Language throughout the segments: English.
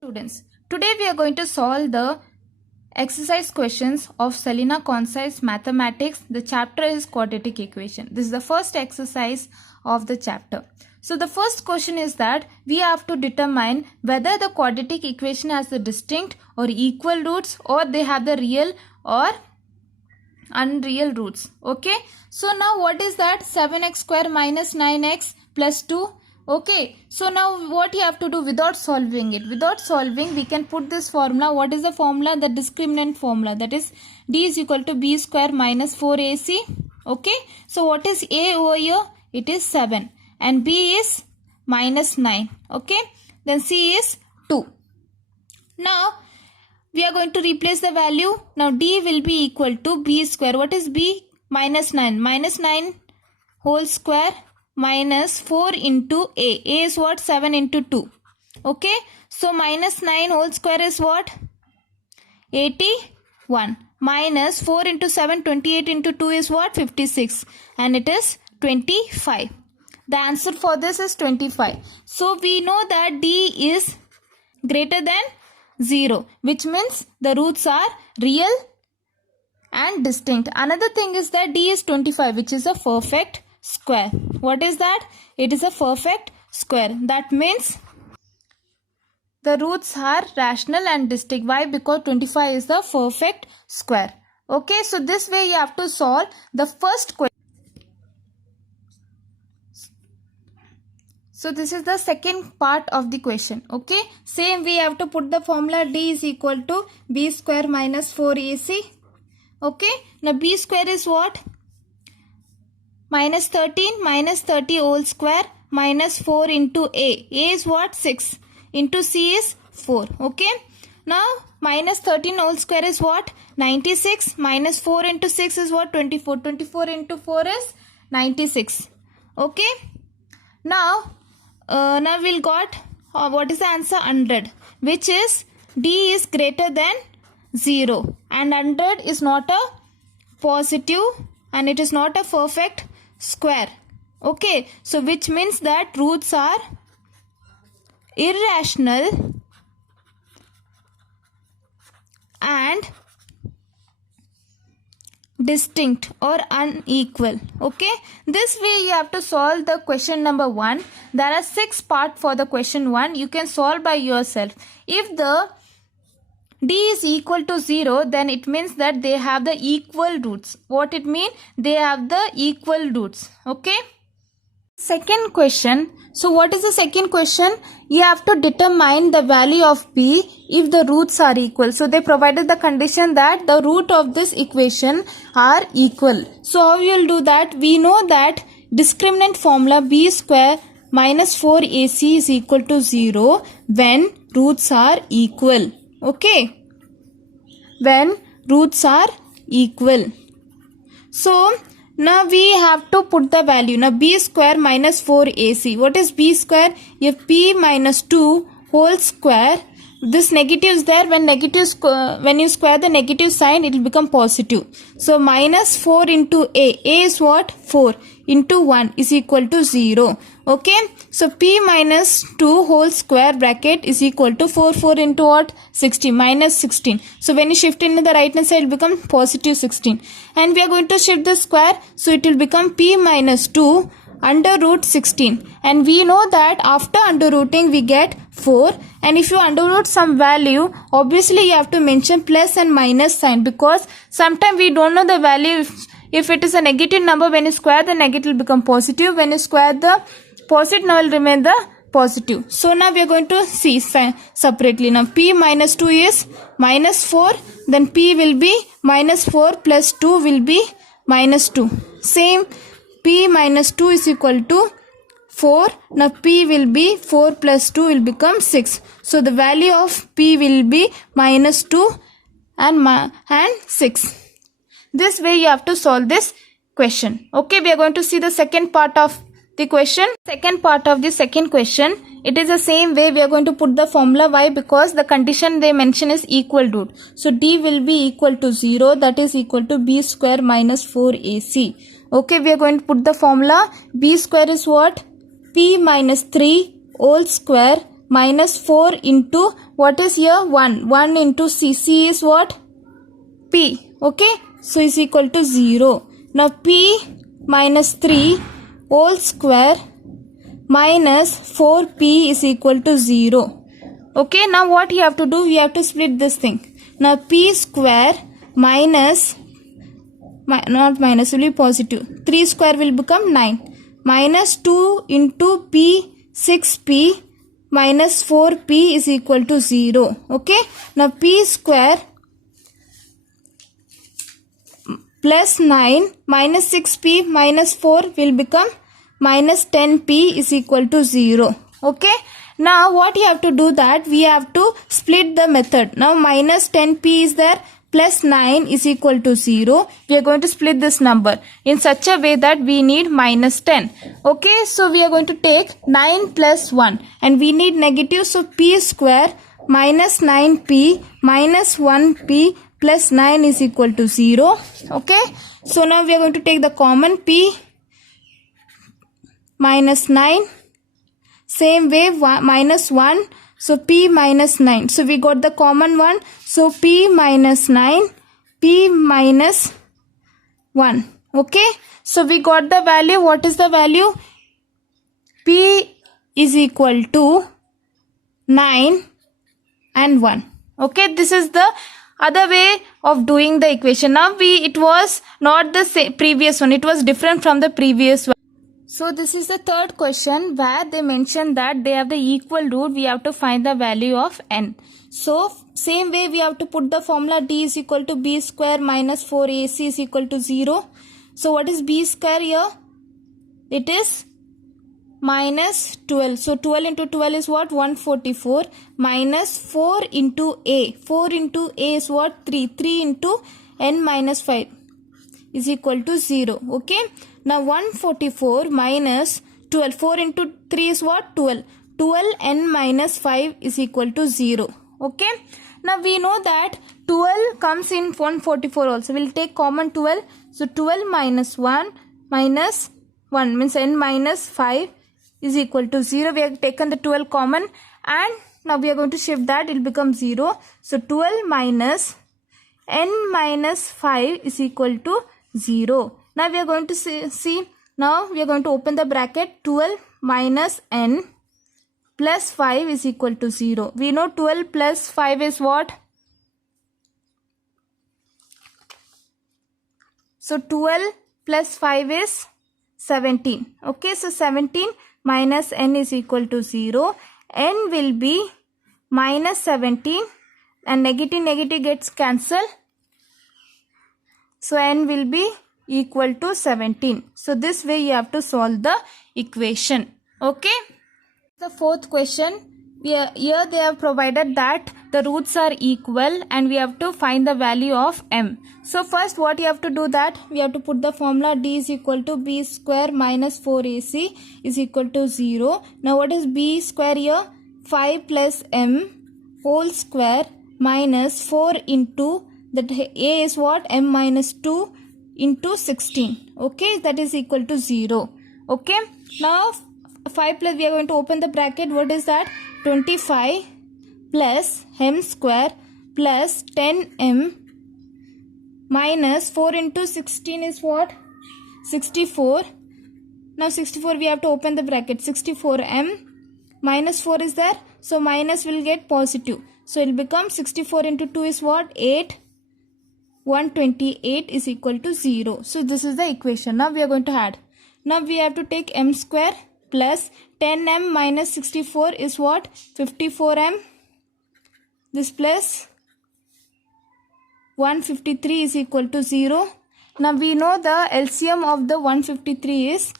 Students, today we are going to solve the exercise questions of Selena Concise Mathematics. The chapter is quadratic equation. This is the first exercise of the chapter. So the first question is that we have to determine whether the quadratic equation has the distinct or equal roots, or they have the real or unreal roots. Okay, so now what is that? 7x square minus 9x plus 2. Okay, so now what you have to do without solving it? Without solving, we can put this formula. What is the formula? The discriminant formula, that is d is equal to b square minus 4ac. Okay, so what is a over here? It is 7 and b is minus 9. Okay, then c is 2. Now we are going to replace the value. Now d will be equal to b square. What is b? Minus 9. Minus 9 whole square minus 4 into a. A is what? 7 into 2. Okay. So minus 9 whole square is what? 81. Minus 4 into 7, 28 into 2 is what? 56. And it is 25. The answer for this is 25. So we know that d is greater than 0, which means the roots are real and distinct. Another thing is that d is 25, which is a perfect square. What is that? It is a perfect square. That means the roots are rational and distinct. Why? Because 25 is the perfect square. Okay, so this way you have to solve the first question. So this is the second part of the question. Okay, same we have to put the formula. D is equal to b square minus 4ac. Okay, now b square is what? Minus 13 minus 30 whole square minus 4 into a. A is what? 6 into c is 4. Okay, now minus 13 whole square is what? 96. Minus 4 into 6 is what? 24. 24 into 4 is 96. Okay, now we'll got what is the answer? 100, which is d is greater than 0 and 100 is not a positive and it is not a perfect square. Okay, so which means that roots are irrational and distinct or unequal. Okay, this way you have to solve the question number 1. There are 6 parts for the question 1. You can solve by yourself. If the d is equal to 0, then it means that they have the equal roots. What it means? They have the equal roots. Okay, second question. So what is the second question? You have to determine the value of b if the roots are equal. So they provided the condition that the root of this equation are equal. So how you will do that? We know that discriminant formula b square minus 4ac is equal to 0 when roots are equal. Okay, when roots are equal. So now we have to put the value. Now b square minus 4ac. What is b square? If b minus 2 whole square, this negative is there. When you square the negative sign, it will become positive. So minus 4 into a. A is what? 4 into 1 is equal to 0. Okay, so p minus 2 whole square bracket is equal to 4 into what? 60 minus 16. So when you shift into the right hand side, it will become positive 16. And we are going to shift the square, so it will become p minus 2 under root 16. And we know that after under rooting we get 4. And if you under root some value, obviously you have to mention plus and minus sign, because sometimes we don't know the value. If it is a negative number, when you square the negative will become positive. When you square the positive number will remain the positive. So now we are going to see separately. Now p minus 2 is minus 4. Then p will be minus 4 plus 2 will be minus 2. Same, p minus 2 is equal to 4. Now p will be 4 plus 2 will become 6. So the value of p will be minus 2 and 6. This way you have to solve this question. Okay, we are going to see the second part of the question. Second part of the second question, it is the same way. We are going to put the formula. Why? Because the condition they mention is equal root. So d will be equal to 0, that is equal to b square minus 4ac. Okay, we are going to put the formula. B square is what? P minus 3 whole square minus 4 into what is here 1. 1 into C. C is what? P. Okay. So is equal to 0. Now P minus 3 whole square minus 4P is equal to 0. Okay. Now what you have to do? We have to split this thing. Now P square minus, not minus, will be positive. 3 square will become 9. Minus 2 into P, 6P minus 4P is equal to 0. Okay. Now P square plus 9 minus 6P minus 4 will become minus 10P is equal to 0. Okay. Now what you have to do, that we have to split the method. Now minus 10P is there, plus 9 is equal to 0. We are going to split this number in such a way that we need minus 10. Okay. So we are going to take 9 plus 1 and we need negative. So P square minus 9P minus 1P plus 9 is equal to 0. Okay. So now we are going to take the common P minus 9. Same way minus 1. So P minus 9. So we got the common one. So P minus 9. P minus 1. Okay. So we got the value. What is the value? P is equal to 9 and 1. Okay. This is the other way of doing the equation. Now it was not the previous one. It was different from the previous one. So this is the third question where they mention that they have the equal root. We have to find the value of n. So same way we have to put the formula d is equal to b square minus 4ac is equal to 0. So what is b square here? It is minus 12. So 12 into 12 is what? 144 minus 4 into a. 4 into a is what? 3. 3 into n minus 5 is equal to 0. Okay. Now 144 minus 12. 4 into 3 is what? 12. 12 n minus 5 is equal to 0. Okay. Now we know that 12 comes in 144 also. We'll take common 12. So 12 minus 1 minus 1 means n minus 5 is equal to 0. We have taken the 12 common and now we are going to shift that. It will become 0. So 12 minus n minus 5 is equal to 0. Now we are going to see, now we are going to open the bracket. 12 minus n plus 5 is equal to 0. We know 12 plus 5 is what? So 12 plus 5 is 17. Okay, so 17 minus n is equal to 0. N will be minus 17 and negative gets cancelled. So n will be equal to 17. So this way you have to solve the equation. Okay. The fourth question, here they have provided that the roots are equal and we have to find the value of m. So first what you have to do, that we have to put the formula d is equal to b square minus 4ac is equal to 0. Now what is b square here? 5 plus m whole square minus 4 into that a is what? M minus 2 into 16. Okay, that is equal to 0. Okay, now 5 plus, we are going to open the bracket. What is that? 25 plus m square plus 10m minus 4 into 16 is what? 64. Now 64 we have to open the bracket. 64m minus 4 is there. So minus will get positive. So it will become 64 into 2 is what? 8. 128 is equal to 0. So this is the equation. Now we are going to add. Now we have to take m square plus 10m minus 64 is what? 54m. This plus 153 is equal to 0. Now we know the LCM of the 153 is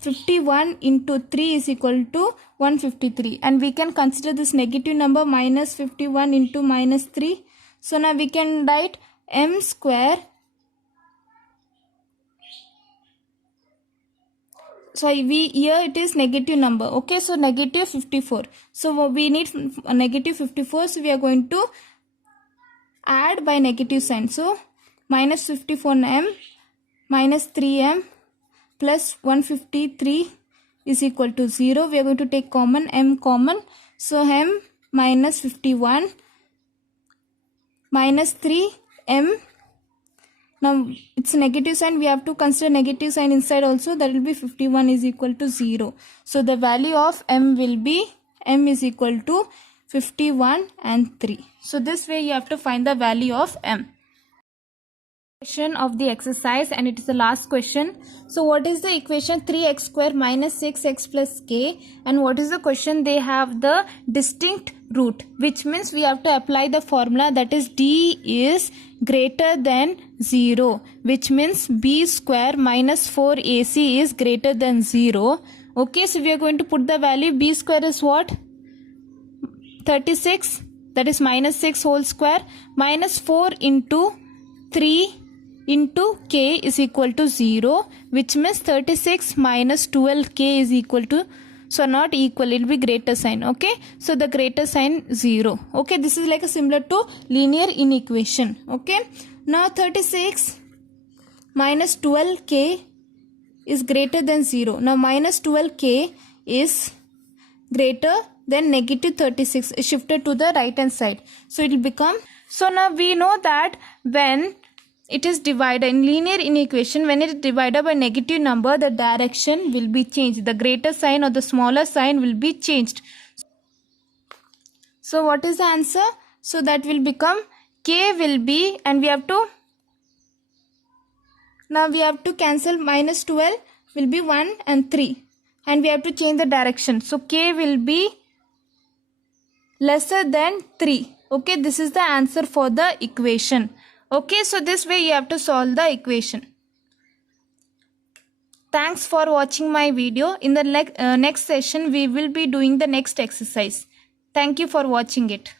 51 into 3 is equal to 153, and we can consider this negative number minus 51 into minus 3. So now we can write m square, so here it is negative number. Okay, so negative 54. So we need a negative 54. So we are going to add by negative sign. So minus 54m minus 3m plus 153 is equal to 0. We are going to take common, m common. So m minus 51 minus 3 m. Now it's a negative sign. We have to consider negative sign inside also. That will be 51 is equal to 0. So the value of m will be m is equal to 51 and 3. So this way you have to find the value of m. Question of the exercise, and it is the last question. So what is the equation 3x square minus 6x plus k, and what is the question? They have the distinct root, which means we have to apply the formula, that is d is greater than 0, which means b square minus 4ac is greater than 0. Okay, so we are going to put the value. B square is what? 36, that is minus 6 whole square, minus 4 into 3 into k is equal to 0, which means 36 minus 12k is equal to, so not equal, it will be greater sign. Okay, so the greater sign 0. Okay, this is like a similar to linear inequation. Okay, now 36 minus 12k is greater than 0. Now minus 12k is greater then negative 36 is shifted to the right hand side, so it will become. So now we know that when it is divided in linear inequation, when it is divided by negative number, the direction will be changed. The greater sign or the smaller sign will be changed. So what is the answer? So that will become k will be, and we have to, now we have to cancel, minus 12 will be 1 and 3, and we have to change the direction. So k will be lesser than 3. Okay, this is the answer for the equation. Okay, so this way you have to solve the equation. Thanks for watching my video. In the next session we will be doing the next exercise. Thank you for watching it.